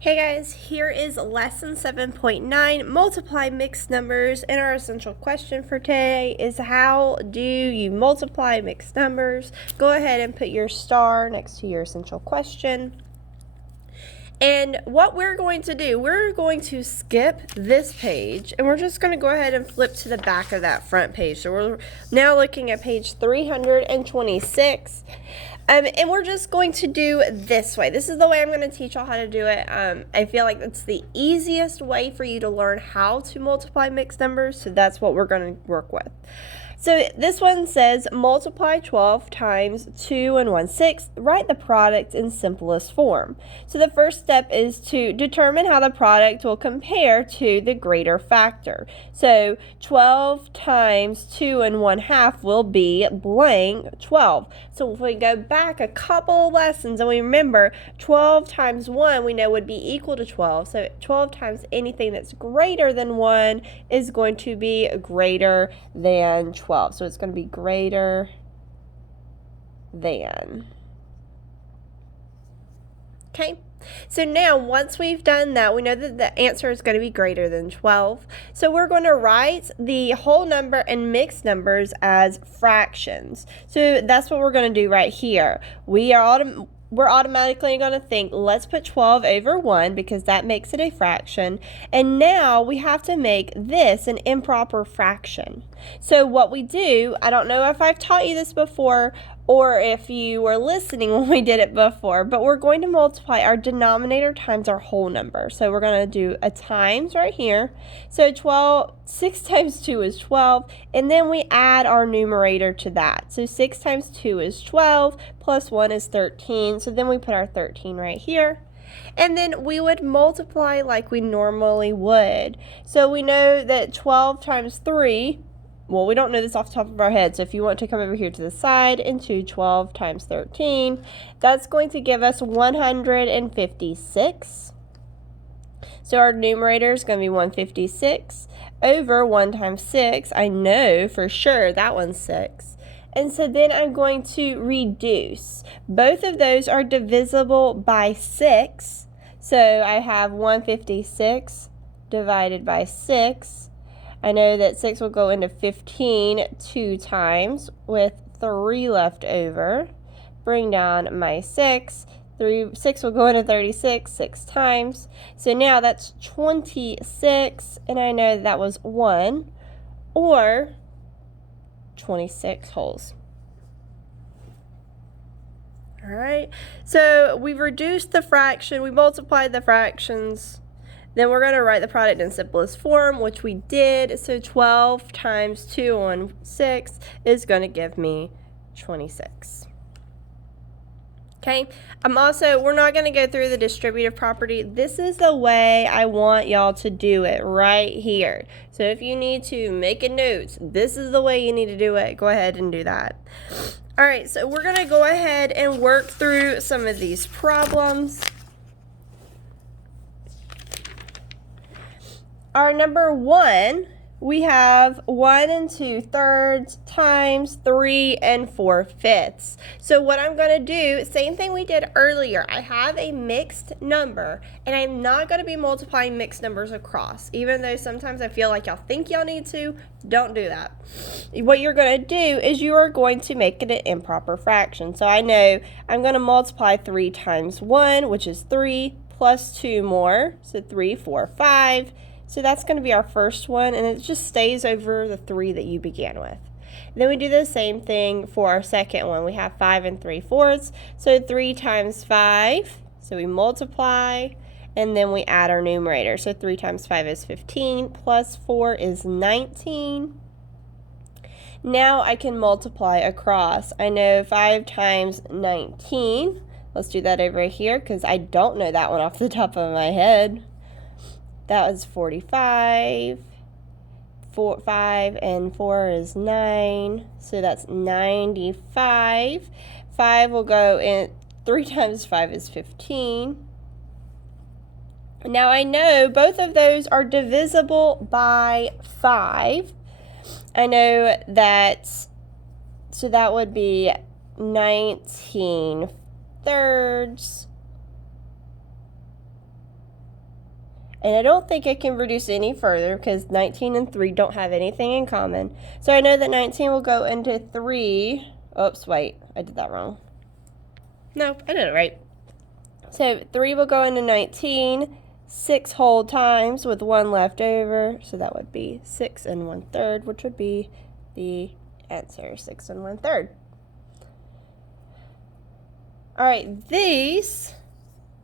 Hey guys, here is lesson 7.9, multiply mixed numbers, and our essential question for today is how do you multiply mixed numbers? Go ahead and put your star next to your essential question. And what we're going to do, we're going to skip this page and we're just going to go ahead and flip to the back of that front page. So we're now looking at page 326. And we're just going to do this way. This is the way I'm going to teach y'all how to do it. I feel like it's the easiest way for you to learn how to multiply mixed numbers. So that's what we're going to work with. So this one says multiply 12 times 2 and 1/6. Write the product in simplest form. So the first step is to determine how the product will compare to the greater factor. So 12 times 2 and 1/2 will be blank 12. So if we go back a couple of lessons and we remember 12 times 1 we know would be equal to 12. So 12 times anything that's greater than 1 is going to be greater than 12. So it's going to be greater than. Okay, so now once we've done that, we know that the answer is going to be greater than 12. So we're going to write the whole number and mixed numbers as fractions. So that's what we're going to do right here. We're automatically going to think, let's put 12 over 1 because that makes it a fraction. And now we have to make this an improper fraction. So what we do, I don't know if I've taught you this before or if you were listening when we did it before, but we're going to multiply our denominator times our whole number. So we're going to do a times right here. So 6 times 2 is 12, and then we add our numerator to that. So 6 times 2 is 12, plus 1 is 13. So then we put our 13 right here. And then we would multiply like we normally would. So we know that 12 times 3, well, we don't know this off the top of our head, so if you want to come over here to the side into 12 times 13, that's going to give us 156. So our numerator is going to be 156 over 1 times 6. I know for sure that one's 6. And so then I'm going to reduce. Both of those are divisible by 6. So I have 156 divided by 6. I know that 6 will go into 15 2 times with 3 left over. Bring down my 6. 6 will go into 36 6 times. So now that's 26, and I know that was 1 or 26 wholes. All right, so we've reduced the fraction, we multiplied the fractions. Then we're going to write the product in simplest form, which we did. So 12 times 2 and 6 is going to give me 26. Okay, we're not going to go through the distributive property. This is the way I want y'all to do it right here. So if you need to make a note, this is the way you need to do it. Go ahead and do that. All right, so we're going to go ahead and work through some of these problems. Our number 1, we have 1 2/3 times 3 4/5. So what I'm going to do, same thing we did earlier. I have a mixed number, and I'm not going to be multiplying mixed numbers across. Even though sometimes I feel like y'all think y'all need to, don't do that. What you're going to do is you are going to make it an improper fraction. So I know I'm going to multiply 3 times 1, which is 3, plus 2 more, so 3 4 5. So that's going to be our first one, and it just stays over the 3 that you began with. And then we do the same thing for our second one. We have 5 3/4, so 3 times 5. So we multiply, and then we add our numerator. So 3 times 5 is 15, plus 4 is 19. Now I can multiply across. I know 5 times 19. Let's do that over here because I don't know that one off the top of my head. That was 45. 5 and 4 is 9. So that's 95. 5 will go in. 3 times 5 is 15. Now I know both of those are divisible by 5. I know that, so that would be 19 thirds And I don't think I can reduce any further because 19 and 3 don't have anything in common. So I know that 19 will go into 3. Oops, wait, I did that wrong. No, I did it right. So 3 will go into 19 6 whole times with 1 left over. So that would be 6 1/3, which would be the answer, 6 1/3. All right, these,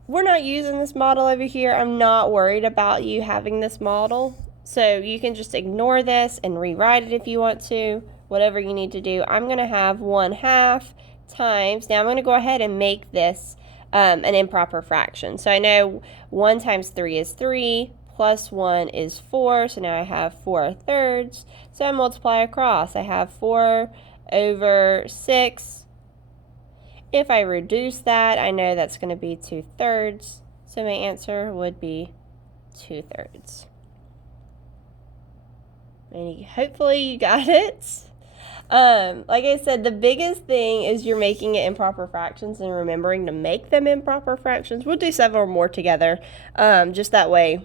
we're not using this model over here. I'm not worried about you having this model. So you can just ignore this and rewrite it if you want to, whatever you need to do. I'm going to have 1/2 times, now I'm going to go ahead and make this an improper fraction. So I know 1 times 3 is 3, plus 1 is 4, so now I have 4/3. So I multiply across. I have 4 over 6. If I reduce that, I know that's going to be 2/3. So my answer would be 2/3. And hopefully you got it. Like I said, the biggest thing is you're making it improper fractions and remembering to make them improper fractions. We'll do several more together, just that way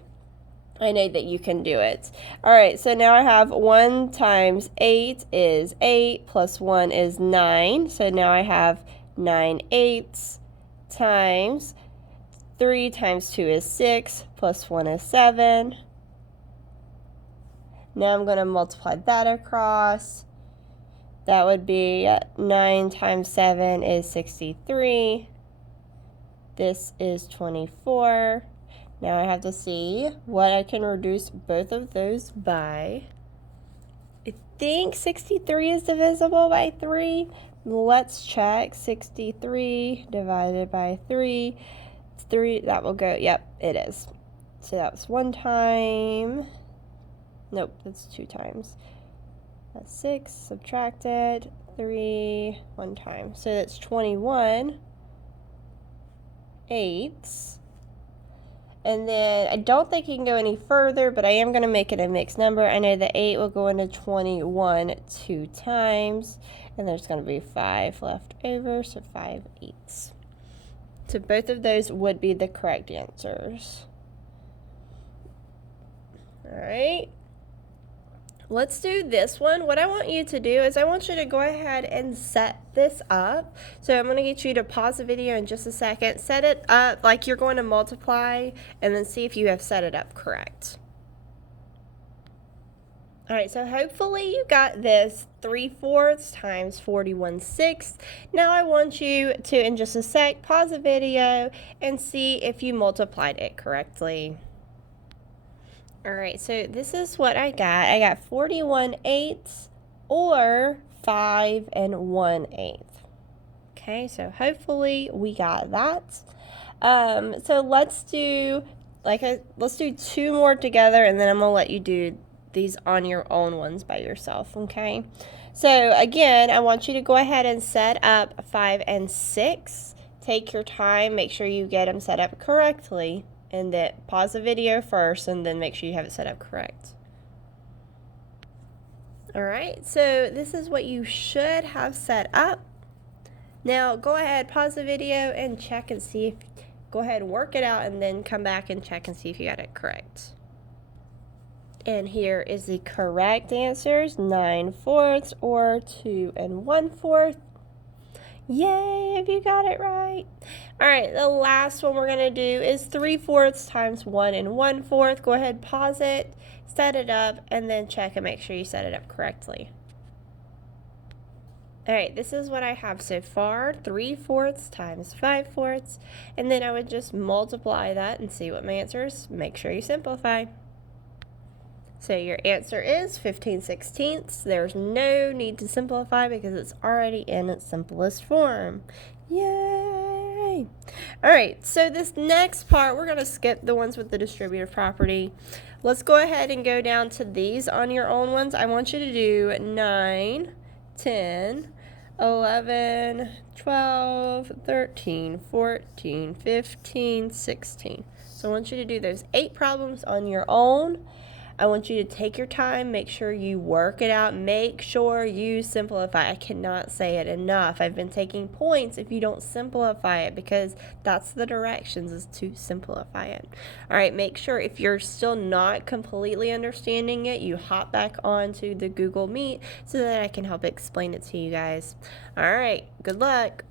I know that you can do it. All right, so now I have 1 times 8 is 8, plus 1 is 9. So now I have 9/8 times 3 times 2 is 6, plus 1 is 7. Now I'm going to multiply that across. That would be 9 times 7 is 63. This is 24. Now I have to see what I can reduce both of those by. I think 63 is divisible by 3. Let's check. 63 divided by 3. 3, that will go, yep, it is. So that was 1 time. Nope, that's 2 times. That's 6, subtracted, 3, 1 time. So that's 21/8. And then I don't think you can go any further, but I am going to make it a mixed number. I know that 8 will go into 21 2 times, and there's going to be 5 left over, so 5/8. So both of those would be the correct answers. All right. Let's do this one. What I want you to do is I want you to go ahead and set this up. So I'm going to get you to pause the video in just a second. Set it up like you're going to multiply and then see if you have set it up correct. All right, so hopefully you got this 3/4 times 41/6. Now I want you to, in just a sec, pause the video and see if you multiplied it correctly. All right, so this is what I got. I got 41/8 or 5 1/8. Okay, so hopefully we got that. So let's do let's do 2 more together, and then I'm gonna let you do these on your own ones by yourself. Okay. So again, I want you to go ahead and set up 5 and 6. Take your time. Make sure you get them set up correctly. And then pause the video first and then make sure you have it set up correct. All right, so this is what you should have set up. Now go ahead, pause the video and check and see if, go ahead and work it out and then come back and check and see if you got it correct. And here is the correct answers, 9/4 or 2 1/4. Yay, if you got it right. All right, the last one we're going to do is 3/4 times 1 1/4. Go ahead, pause it, set it up, and then check and make sure you set it up correctly. All right, this is what I have so far, 3/4 times 5/4. And then I would just multiply that and see what my answer is. Make sure you simplify. So your answer is 15/16. There's no need to simplify because it's already in its simplest form. Yay! All right, so this next part, we're going to skip the ones with the distributive property. Let's go ahead and go down to these on your own ones. I want you to do 9, 10, 11, 12, 13, 14, 15, 16. So I want you to do those 8 problems on your own. I want you to take your time, make sure you work it out, make sure you simplify. I cannot say it enough. I've been taking points if you don't simplify it, because that's the directions, is to simplify it. All right, make sure if you're still not completely understanding it, you hop back onto the Google Meet so that I can help explain it to you guys. All right, good luck.